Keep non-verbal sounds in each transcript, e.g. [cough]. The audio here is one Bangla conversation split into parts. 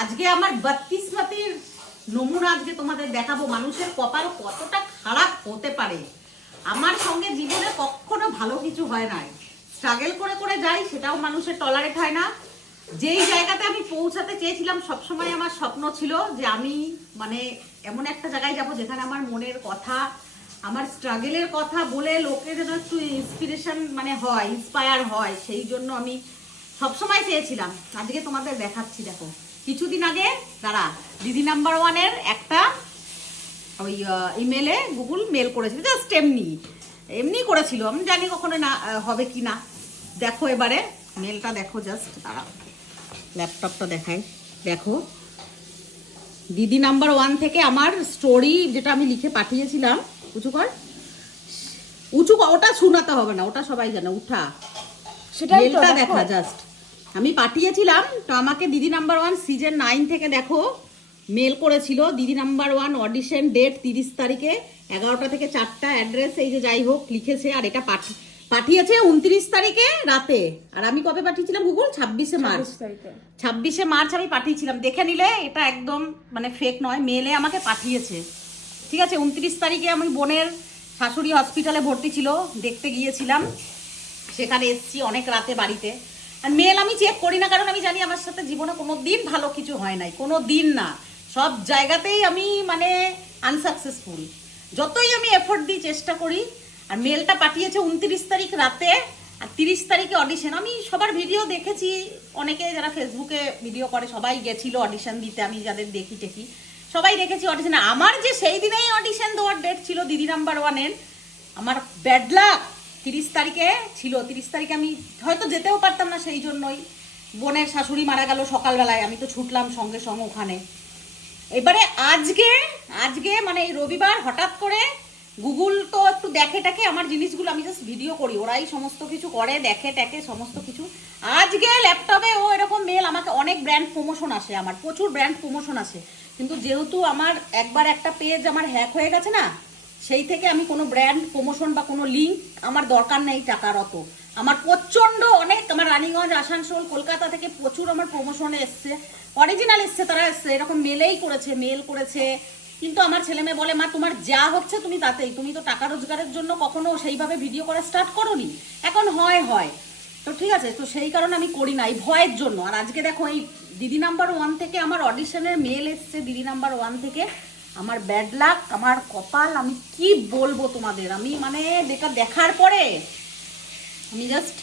আজকে আমার বত্রিশমতির নমুনা আজকে তোমাদের দেখাবো। মানুষের কপাল কতটা খারাপ হতে পারে? আমার সঙ্গে জীবনে কখনো ভালো কিছু হয় নাই। স্ট্রাগল করে করে যাই, সেটাও মানুষের টলারেট হয় না। যেই জায়গাতে আমি পৌঁছাতে চেয়েছিলাম, সবসময় আমার স্বপ্ন ছিল যে আমি মানে এমন একটা জায়গায় যাব যেখানে আমার মনের কথা, আমার স্ট্রাগলের কথা বলে লোকে যেন একটু ইন্সপিরেশন মানে হয় ইন্সপায়ার হয়, সেই জন্য আমি সবসময় চেয়েছিলাম। আজকে তোমাদের দেখাচ্ছি, দেখো। কিছুদিন আগে দাঁড়া দিদি নাম্বার ওয়ানের একটা ওই ইমেলে গুগল মেল করেছিল জাস্ট এমনি এমনি করেছিল। আমি জানি কখনো না হবে কি না। দেখো এবারে মেলটা দেখো জাস্ট দাঁড়াও। ল্যাপটপটা দেখাই। দেখো দিদি নাম্বার ওয়ান থেকে আমার স্টোরি যেটা আমি লিখে পাঠিয়েছিলাম উঁচু কর। উঁচু ওটা শোনাতে হবে না ওটা সবাই জানে উঠা। দেখো। দেখা জাস্ট আমি পাঠিয়েছিলাম তো আমাকে দিদি নাম্বার ওয়ান সিজন নাইন থেকে দেখো মেল করেছিল। দিদি নাম্বার ওয়ান অডিশন ডেট তিরিশ তারিখে এগারোটা থেকে চারটা অ্যাড্রেস এই যে যাই হোক লিখেছে আর এটা পাঠি- পাঠিয়েছে উনত্রিশ তারিখে রাতে। আর আমি কবে পাঠিয়েছিলাম গুগল? ছাব্বিশে মার্চ। ছাব্বিশে মার্চ আমি পাঠিয়েছিলাম। দেখে নিলে এটা একদম মানে ফেক নয় মেলে আমাকে পাঠিয়েছে। ঠিক আছে উনত্রিশ তারিখে আমি বোনের শাশুড়ি হসপিটালে ভর্তি ছিল দেখতে গিয়েছিলাম। সেখানে এসেছি অনেক রাতে বাড়িতে। আর মেল আমি চেক করি না, কারণ আমি জানি আমার সাথে জীবনে কোনো দিন ভালো কিছু হয় নাই কোনো দিন না। সব জায়গাতেই আমি মানে আনসাকসেসফুল যতই আমি এফোর্ট দিই চেষ্টা করি, আর মেলটা পাঠিয়েছে উনত্রিশ তারিখ রাতে, আর তিরিশ তারিখে অডিশন আমি সবার ভিডিও দেখেছি, অনেকে যারা ফেসবুকে ভিডিও করে, সবাই গেছিল অডিশন দিতে, আমি যাদের দেখি টেকি। সবাই দেখেছি অডিশন আমার যে সেই দিনেই অডিশন দেওয়ার ডেট ছিল দিদি নাম্বার ওয়ানের আমার ব্যাড লাক তিরিশ তারিখে ছিল, তিরিশ তারিখে আমি হয়তো যেতেও পারতাম না সেই জন্যই। বোনের শাশুড়ি মারা গেল সকালবেলায়, আমি তো ছুটলাম সঙ্গে সঙ্গে ওখানে। এবারে আজকে আজকে মানে এই রবিবার হঠাৎ করে গুগল তো একটু দেখে টাকে আমার জিনিসগুলো, আমি জাস্ট ভিডিও করি। ওরাই সমস্ত কিছু করে, দেখে টাকে সমস্ত কিছু। আজকে ল্যাপটপে ও এরকম মেল আমাকে অনেক ব্র্যান্ড প্রমোশন আসে আমার। প্রচুর ব্র্যান্ড প্রমোশন আসে। কিন্তু যেহেতু আমার একবার একটা পেজ আমার হ্যাক হয়ে গেছে না সেই থেকে আমি কোনো ব্র্যান্ড প্রমোশন বা কোনো লিঙ্ক আমার দরকার নেই টাকার অত আমার প্রচণ্ড অনেক, আমার রানীগঞ্জ, আসানসোল, কলকাতা থেকে প্রচুর আমার প্রমোশনে এসছে। অরিজিনাল এসছে, তারা এসছে, এরকম মেলেই করেছে মেল করেছে। কিন্তু আমার ছেলে মেয়ে বলে, মা, তোমার যা হচ্ছে তুমি তাতেই। তুমি তো টাকা রোজগারের জন্য কখনো সেইভাবে ভিডিও করা স্টার্ট করোনি। এখন হয় হয়। তো ঠিক আছে, তো সেই কারণে আমি করি না, এই ভয়ের জন্য। আর আজকে দেখো, এই দিদি নাম্বার ওয়ান থেকে আমার অডিশনের মেল এসছে, দিদি নাম্বার ওয়ান থেকে। আমার ব্যাড লাক আমার কপাল, আমি কি বলব তোমাদের? আমি মানে যেটা দেখার পরে আমি জাস্ট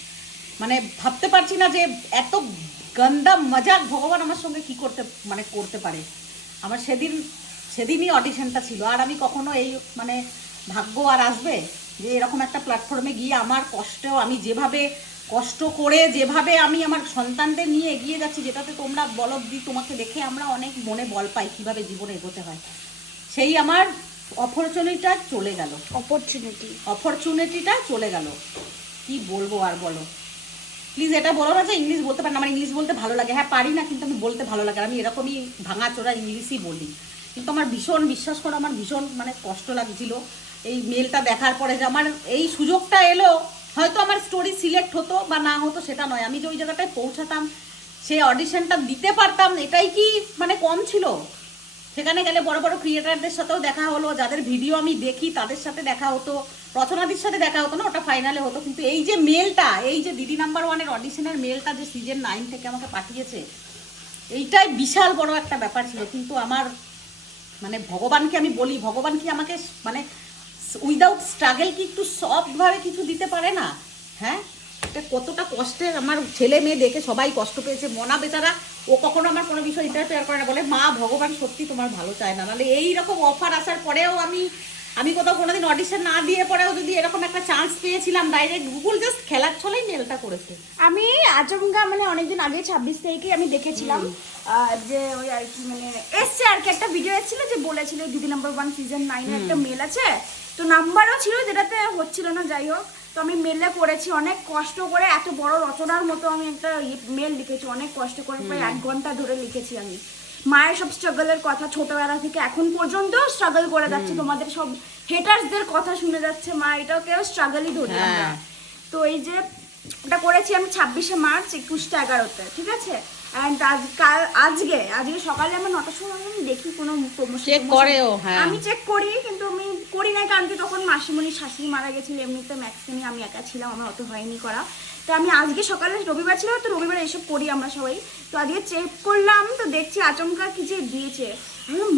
মানে ভাবতে পারছি না যে এত গন্দা মজাক ভগবান আমার সঙ্গে কি করতে মানে করতে পারে। আমার সেদিন, সেদিনই অডিশনটা ছিল। আর আমি কখনো এই মানে ভাগ্য আর আসবে যে এরকম একটা প্ল্যাটফর্মে গিয়ে আমার কষ্টেও আমি যেভাবে কষ্ট করে, যেভাবে আমি আমার সন্তানদের নিয়ে এগিয়ে যাচ্ছি, যেটাতে তোমরা বলদ দিই তোমাকে দেখে আমরা অনেক মনে বল পাই কীভাবে জীবনে এগোতে হয়। সেই আমার অপরচুনিটিটা চলে গেল। অপরচুনিটি অপরচুনিটিটা চলে গেল। কি বলব আর বলো? প্লিজ এটা বলো না যে ইংলিশ বলতে পারি না আমার ইংলিশ বলতে ভালো লাগে। হ্যাঁ পারি না কিন্তু আমি বলতে ভালো লাগে। আমি এরকমই ভাঙাচোরা ইংলিশই বলি। কিন্তু আমার ভীষণ বিশ্বাস করো আমার ভীষণ মানে কষ্ট লাগছিল। এই মেলটা দেখার পরে যে আমার এই সুযোগটা এলো হয়তো আমার স্টোরি সিলেক্ট হতো বা না হতো সেটা নয়। আমি যে ওই জায়গাটায় পৌঁছাতাম সেই অডিশনটা দিতে পারতাম এটাই কি মানে কম ছিল? সেখানে গেলে বড় বড় ক্রিয়েটারদের সাথেও দেখা হলো, যাদের ভিডিও আমি দেখি তাদের সাথে দেখা হতো, রচনাদির সাথে দেখা হতো না, ওটা ফাইনালে হতো। কিন্তু এই যে মেলটা এই যে দিদি নাম্বার ওয়ানের অডিশনের মেলটা যে সিজন নাইন থেকে আমাকে পাঠিয়েছে, এইটাই বিশাল বড় একটা ব্যাপার ছিল। কিন্তু আমার মানে ভগবানকে আমি বলি, ভগবান কি আমাকে মানে উইদাউট স্ট্রাগল কি একটু সফটভাবে কিছু দিতে পারে না? হ্যাঁ? এটা কতটা কষ্টের, আমার ছেলে মেয়ে দেখে সবাই কষ্ট পেয়েছে। মনা বেচারা ও কখনো আমার কোনো বিষয় ইন্টারফেয়ার করে না বলে মা ভগবান সত্যি তোমার ভালো চায় না। নাহলে এইরকম অফার আসার পরেও আমি আমি কোথাও কোনোদিন অডিশন না দিয়ে পরেও যদি এরকম একটা চান্স পেয়েছিলাম ডাইরেক্ট গুগল জাস্ট খেলার ছলেই মেলটা করেছে। আমি আচমকা মানে অনেকদিন আগে ছাব্বিশ তারিখে আমি দেখেছিলাম যে ওই আর কি মানে এসছে আর কি একটা ভিডিও এসেছিল যে বলেছিল দিদি নাম্বার ওয়ান সিজন নাইনে একটা মেল আছে। তো নাম্বারও ছিল যেটাতে হচ্ছিল না যাই হোক। আমি মেলে করেছি অনেক কষ্ট করে এত বড় রচনার মতো আমি একটা মেল লিখেছি অনেক কষ্ট করে প্রায় এক ঘণ্টা ধরে লিখেছি আমি। মায়ের সব স্ট্রাগলের কথা ছোটবেলা থেকে এখন পর্যন্ত স্ট্রাগল করে যাচ্ছে তোমাদের সব হেটার্সদের কথা শুনে যাচ্ছে মা এটাকেও স্ট্রাগলই ধরি আমরা। হ্যাঁ। তো এই যে ওটা করেছি আমি ছাব্বিশে মার্চ একুশটা এগারোতে ঠিক আছে? অ্যান্ড আজ কাল আজকে আজকে সকালে আমার নটার সময় আমি দেখি কোনো প্রমোশন হ্যাঁ। আমি চেক করি কিন্তু আমি করি না কারণ কি তখন মাসিমণি শাশুড়ি মারা গেছিল এমনিতে ম্যাক্সিমাম আমি একা ছিলাম আমার অত হয়নি করা। তো আমি আজকে সকালে রবিবার ছিল তো রবিবার এসব করি আমরা সবাই। তো আজকে চেক করলাম তো দেখছি আচমকা কি যে দিয়েছে।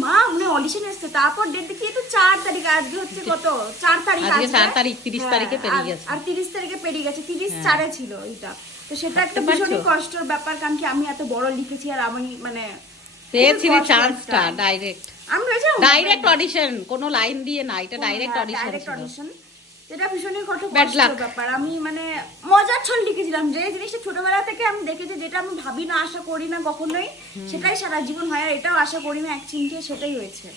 মা মানে অডিশন এসছে। তারপর ডেট দেখি তো চার তারিখ আজকে হচ্ছে কত? চার তারিখ আজকে। চার তারিখ, 30 হ্যাঁ, তারিখে পেরিয়ে গেছে। আর তিরিশ তারিখে পেরিয়ে গেছে তিরিশ চারে ছিল এটা তো সেটা একটা? ভীষণই কষ্টের ব্যাপার কারণ কি আমি এত বড় লিখেছি আর আমি মানে চান্সটা ডাইরেক্ট ডাইরেক্ট অডিশন কোনো লাইন দিয়ে না এটা ডাইরেক্ট অডিশন ডাইরেক্ট অডিশন এটা ভীষণই কঠোর কষ্টের ব্যাপার। আমি মানে মজার ছল লিখেছিলাম যে জিনিসটা ছোটবেলা থেকে আমি দেখেছি যেটা আমি ভাবি না আশা করি না কখনোই সেটাই সারা জীবন হয় আর এটাও আশা করি না এক চিনকে সেটাই হয়েছে।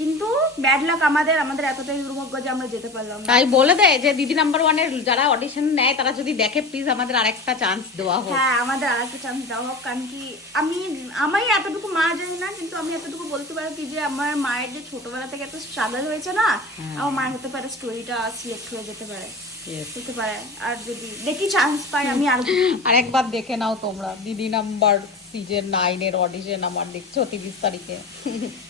কিন্তু ব্যাড লাক আমাদের আমাদের এতটাই দুর্ভাগ্য যে আমরা যেতে পারলাম না। তাই বলে দেয় যে দিদি নাম্বার ওয়ানের যারা অডিশন নেয় তারা যদি দেখে প্লিজ আমাদের আরেকটা চান্স দেওয়া হোক। হ্যাঁ আমাদের আর একটা চান্স দেওয়া হোক কারণ কি আমি আমি এতটুকু মা জানি না কিন্তু আমি এতটুকু বলতে পারি কি যে আমার মায়ের যে ছোটবেলা থেকে এত স্ট্রাগল হয়েছে না আমার মায়ের হতে পারে স্টোরিটা সিলেক্ট হয়ে যেতে পারে। Yes. হতে পারে। আর যদি দেখি চান্স পাই আমি আর [laughs] আরেকবার দেখে নাও তোমরা। দিদি নাম্বার সিজন নাইনের অডিশন আমার দেখছ তিরিশ তারিখে। [laughs]